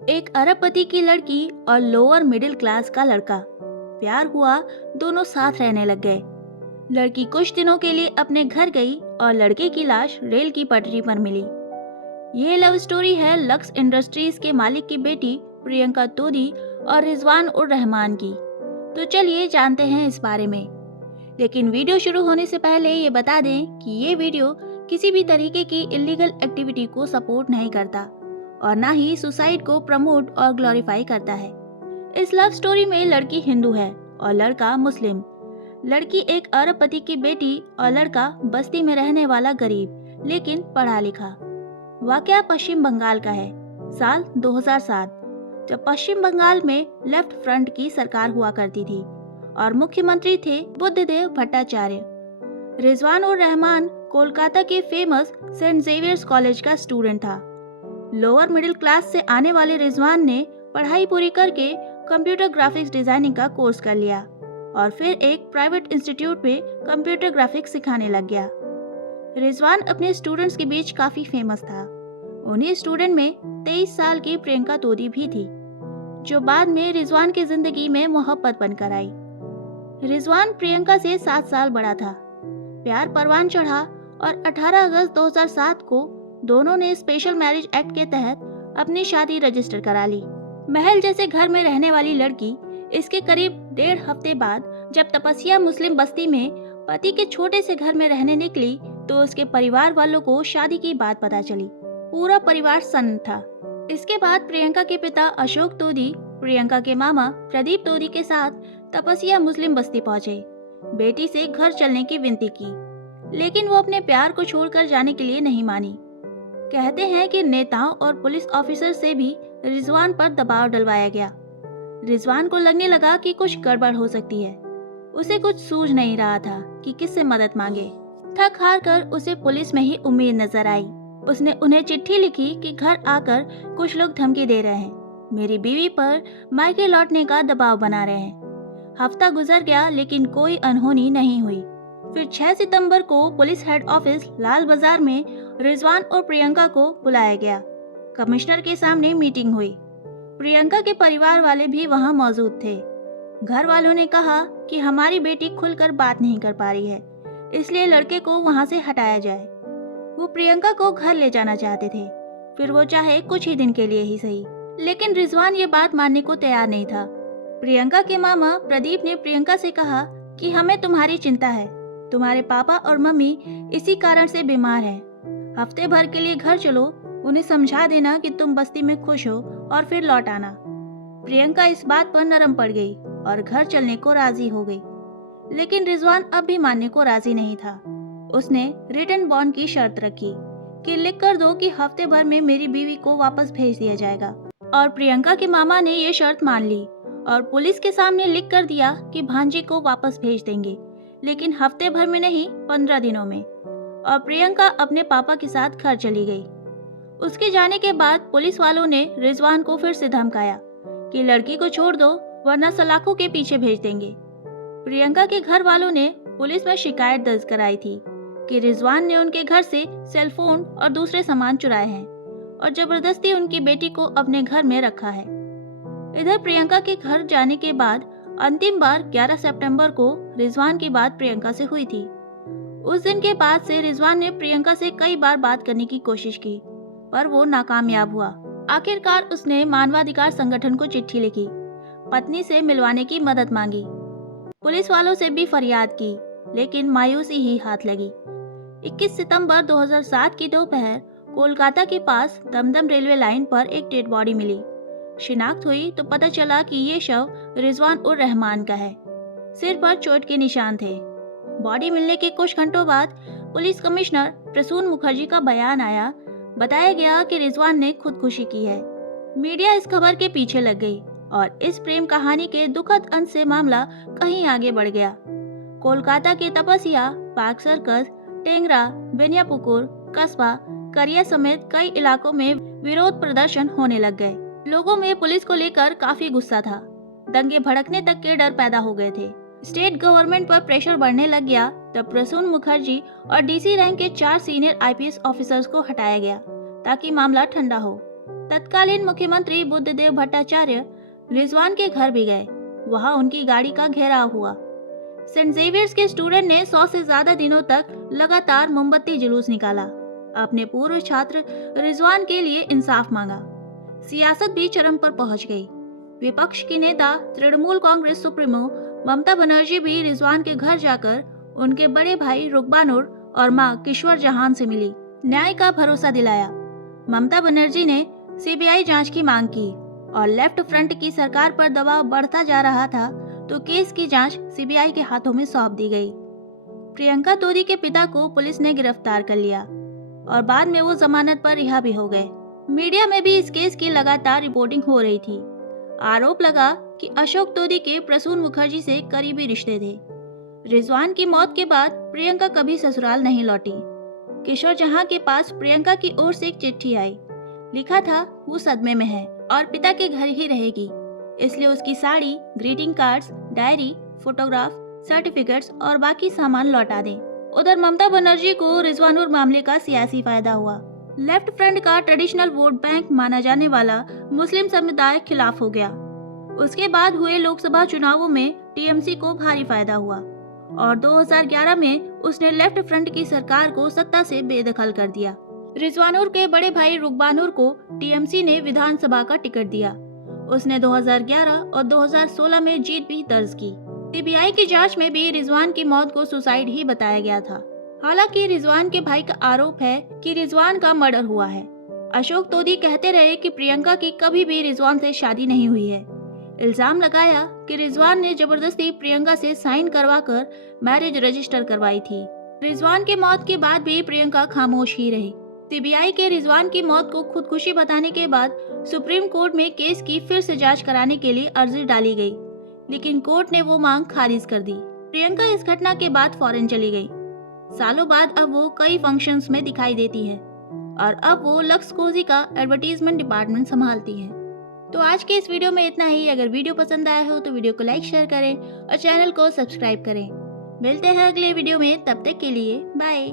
एक अरबपति की लड़की और लोअर मिडिल क्लास का लड़का। प्यार हुआ, दोनों साथ रहने लग गए। लड़की कुछ दिनों के लिए अपने घर गई और लड़के की लाश रेल की पटरी पर मिली। ये लव स्टोरी है लक्स इंडस्ट्रीज के मालिक की बेटी प्रियंका तोदी और रिजवान उर रहमान की। तो चलिए जानते हैं इस बारे में। लेकिन वीडियो शुरू होने से पहले ये बता दें कि ये वीडियो किसी भी तरीके की इलीगल एक्टिविटी को सपोर्ट नहीं करता और ना ही सुसाइड को प्रमोट और ग्लोरीफाई करता है। इस लव स्टोरी में लड़की हिंदू है और लड़का मुस्लिम। लड़की एक अरबपति की बेटी और लड़का बस्ती में रहने वाला गरीब लेकिन पढ़ा लिखा। वाकया पश्चिम बंगाल का है, साल 2007, जब पश्चिम बंगाल में लेफ्ट फ्रंट की सरकार हुआ करती थी और मुख्यमंत्री थे बुद्धदेव भट्टाचार्य। रिजवान उर रहमान कोलकाता के फेमस सेंट जेवियर्स कॉलेज का स्टूडेंट था। लोअर मिडिल क्लास से आने वाले रिजवान ने पढ़ाई पूरी करके कंप्यूटर ग्राफिक्स डिजाइनिंग का कोर्स कर लिया और फिर एक प्राइवेट इंस्टीट्यूट में कंप्यूटर ग्राफिक्स सिखाने लग गया। रिजवान अपने स्टूडेंट्स के बीच काफी फेमस था। उन्हीं स्टूडेंट में 23 साल की प्रियंका तोदी भी थी, जो बाद में रिजवान की जिंदगी में मोहब्बत बनकर आई। रिजवान प्रियंका से 7 साल बड़ा था। प्यार परवान चढ़ा और 18 अगस्त 2007 को दोनों ने स्पेशल मैरिज एक्ट के तहत अपनी शादी रजिस्टर करा ली। महल जैसे घर में रहने वाली लड़की इसके करीब 1.5 हफ्ते बाद जब तपस्या मुस्लिम बस्ती में पति के छोटे से घर में रहने निकली तो उसके परिवार वालों को शादी की बात पता चली। पूरा परिवार सन्न था। इसके बाद प्रियंका के पिता अशोक तोदी प्रियंका के मामा प्रदीप तोदी के साथ तपस्या मुस्लिम बस्ती पहुंचे। बेटी से घर चलने की विनती की, लेकिन वो अपने प्यार को छोड़कर जाने के लिए नहीं मानी। कहते हैं कि नेताओं और पुलिस ऑफिसर से भी रिजवान पर दबाव डलवाया गया। रिजवान को लगने लगा कि कुछ गड़बड़ हो सकती है। उसे कुछ सूझ नहीं रहा था कि किससे मदद मांगे। थक हार कर उसे पुलिस में ही उम्मीद नजर आई। उसने उन्हें चिट्ठी लिखी कि घर आकर कुछ लोग धमकी दे रहे हैं, मेरी बीवी पर मायके लौटने का दबाव बना रहे हैं। हफ्ता गुजर गया लेकिन कोई अनहोनी नहीं हुई। फिर 6 सितंबर को पुलिस हेड ऑफिस लाल बाजार में रिजवान और प्रियंका को बुलाया गया। कमिश्नर के सामने मीटिंग हुई। प्रियंका के परिवार वाले भी वहां मौजूद थे। घर वालों ने कहा कि हमारी बेटी खुलकर बात नहीं कर पा रही है, इसलिए लड़के को वहां से हटाया जाए। वो प्रियंका को घर ले जाना चाहते थे, फिर वो चाहे कुछ ही दिन के लिए ही सही, लेकिन रिजवान ये बात मानने को तैयार नहीं था। प्रियंका के मामा प्रदीप ने प्रियंका से कहा कि हमें तुम्हारी चिंता है, तुम्हारे पापा और मम्मी इसी कारण से बीमार हैं। हफ्ते भर के लिए घर चलो, उन्हें समझा देना कि तुम बस्ती में खुश हो और फिर लौट आना। प्रियंका इस बात पर नरम पड़ गई और घर चलने को राजी हो गई, लेकिन रिजवान अब भी मानने को राजी नहीं था। उसने रिटर्न बॉन्ड की शर्त रखी कि लिख कर दो कि हफ्ते भर में मेरी बीवी को वापस भेज दिया जाएगा, और प्रियंका के मामा ने ये शर्त मान ली और पुलिस के सामने लिख कर दिया कि भांजी को वापस भेज देंगे, लेकिन हफ्ते भर में नहीं 15 दिनों में। और प्रियंका अपने पापा के साथ घर चली गई। उसके जाने के बाद पुलिस वालों ने रिजवान को फिर से धमकाया कि लड़की को छोड़ दो वरना सलाखों के पीछे भेज देंगे। प्रियंका के घर वालों ने पुलिस में शिकायत दर्ज कराई थी कि रिजवान ने उनके घर से सेल फोन और दूसरे सामान चुराए हैं और जबरदस्ती उनकी बेटी को अपने घर में रखा है। इधर प्रियंका के घर जाने के बाद अंतिम बार 11 सितंबर को रिजवान की बात प्रियंका से हुई थी। उस दिन के बाद से रिजवान ने प्रियंका से कई बार बात करने की कोशिश की, पर वो नाकामयाब हुआ। आखिरकार उसने मानवाधिकार संगठन को चिट्ठी लिखी, पत्नी से मिलवाने की मदद मांगी, पुलिस वालों से भी फरियाद की, लेकिन मायूसी ही हाथ लगी। 21 सितंबर 2007 की दोपहर कोलकाता के पास दमदम रेलवे लाइन पर एक डेड बॉडी मिली। शिनाख्त हुई तो पता चला कि ये शव रिजवान उर रहमान का है। सिर पर चोट के निशान थे। बॉडी मिलने के कुछ घंटों बाद पुलिस कमिश्नर प्रसून मुखर्जी का बयान आया। बताया गया कि रिजवान ने खुदकुशी की है। मीडिया इस खबर के पीछे लग गई और इस प्रेम कहानी के दुखद अंत से मामला कहीं आगे बढ़ गया। कोलकाता के तपस्या, पार्क सर्कस, टेंगरा, बेनियापुकुर, कस्बा, करिया समेत कई इलाकों में विरोध प्रदर्शन होने लग गए। लोगों में पुलिस को लेकर काफी गुस्सा था। दंगे भड़कने तक के डर पैदा हो गए थे। स्टेट गवर्नमेंट पर प्रेशर बढ़ने लग गया तब प्रसून मुखर्जी और डीसी रैंक के 4 सीनियर आईपीएस ऑफिसर्स को हटाया गया ताकि मामला ठंडा हो। तत्कालीन मुख्यमंत्री बुद्धदेव भट्टाचार्य रिजवान के घर भी गए। वहां उनकी गाड़ी का घेराव हुआ। सेंट जेवियर्स के स्टूडेंट ने 100 से ज्यादा दिनों तक लगातार मोमबत्ती जुलूस निकाला। अपने पूर्व छात्र रिजवान के लिए इंसाफ मांगा। सियासत भी चरम पर पहुंच गई। विपक्ष की नेता तृणमूल कांग्रेस सुप्रीमो ममता बनर्जी भी रिजवान के घर जाकर उनके बड़े भाई रुकबानुर और मां किशोर जहान से मिली, न्याय का भरोसा दिलाया। ममता बनर्जी ने सीबीआई जांच की मांग की और लेफ्ट फ्रंट की सरकार पर दबाव बढ़ता जा रहा था तो केस की जांच सीबीआई के हाथों में सौंप दी गई। प्रियंका तोदी के पिता को पुलिस ने गिरफ्तार कर लिया और बाद में वो जमानत पर रिहा भी हो गए। मीडिया में भी इस केस की लगातार रिपोर्टिंग हो रही थी। आरोप लगा कि अशोक तोदी के प्रसून मुखर्जी से करीबी रिश्ते थे। रिजवान की मौत के बाद प्रियंका कभी ससुराल नहीं लौटी। किशोर जहां के पास प्रियंका की ओर से एक चिट्ठी आई। लिखा था वो सदमे में है और पिता के घर ही रहेगी, इसलिए उसकी sari, greeting cards, diary, photograph, certificates और बाकी सामान लौटा दें। उधर ममता बनर्जी को रिजवानुर मामले का सियासी फायदा हुआ। लेफ्ट फ्रंट का ट्रेडिशनल वोट बैंक माना जाने वाला मुस्लिम समुदाय खिलाफ हो गया। उसके बाद हुए लोकसभा चुनावों में टीएमसी को भारी फायदा हुआ और 2011 में उसने लेफ्ट फ्रंट की सरकार को सत्ता से बेदखल कर दिया। रिजवानुर के बड़े भाई रुकबानुर को टीएमसी ने विधानसभा का टिकट दिया। उसने 2011 और 2016 में जीत भी दर्ज की। सीबीआई की जांच में भी रिजवान की मौत को सुसाइड ही बताया गया था। हालांकि रिजवान के भाई का आरोप है कि रिजवान का मर्डर हुआ है। अशोक तोदी कहते रहे कि प्रियंका की कभी भी रिजवान से शादी नहीं हुई है। इल्जाम लगाया कि रिजवान ने जबरदस्ती प्रियंका से साइन करवाकर मैरिज रजिस्टर करवाई थी। रिजवान की मौत के बाद भी प्रियंका खामोश ही रही। सीबीआई के रिजवान की मौत को खुदकुशी बताने के बाद सुप्रीम कोर्ट में केस की फिर से जांच कराने के लिए अर्जी डाली गई, लेकिन कोर्ट ने वो मांग खारिज कर दी। प्रियंका इस घटना के बाद फॉरेन चली गई। सालों बाद अब वो कई फंक्शंस में दिखाई देती है और अब वो लक्स कोजी का एडवर्टीजमेंट डिपार्टमेंट संभालती है। तो आज के इस वीडियो में इतना ही। अगर वीडियो पसंद आया हो तो वीडियो को लाइक, शेयर करें और चैनल को सब्सक्राइब करें। मिलते हैं अगले वीडियो में, तब तक के लिए बाय।